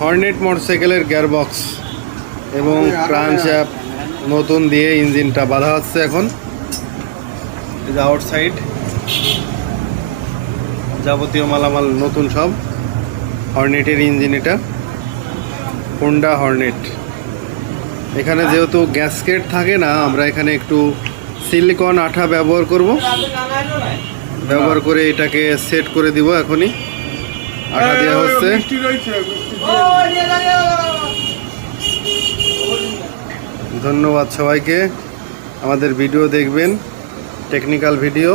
Hornet মোটরসাইকেলের gearbox এবং ক্রানশ্যাফট নতুন দিয়ে ইঞ্জিনটা বাঁধা হচ্ছে এখন। আউটসাইড যাবতীয় মালামাল নতুন সব। হর্নেটের ইঞ্জিন, এটা হোন্ডা হর্নেট। এখানে যেহেতু গ্যাসকেট থাকে না, আমরা এখানে একটু সিলিকন আঠা ব্যবহার করব। ব্যবহার করে এটাকে সেট করে দিব। এখনই আঠা দেওয়া হচ্ছে। ধন্যবাদ সবাইকে। আমাদের ভিডিও দেখবেন, টেকনিক্যাল ভিডিও।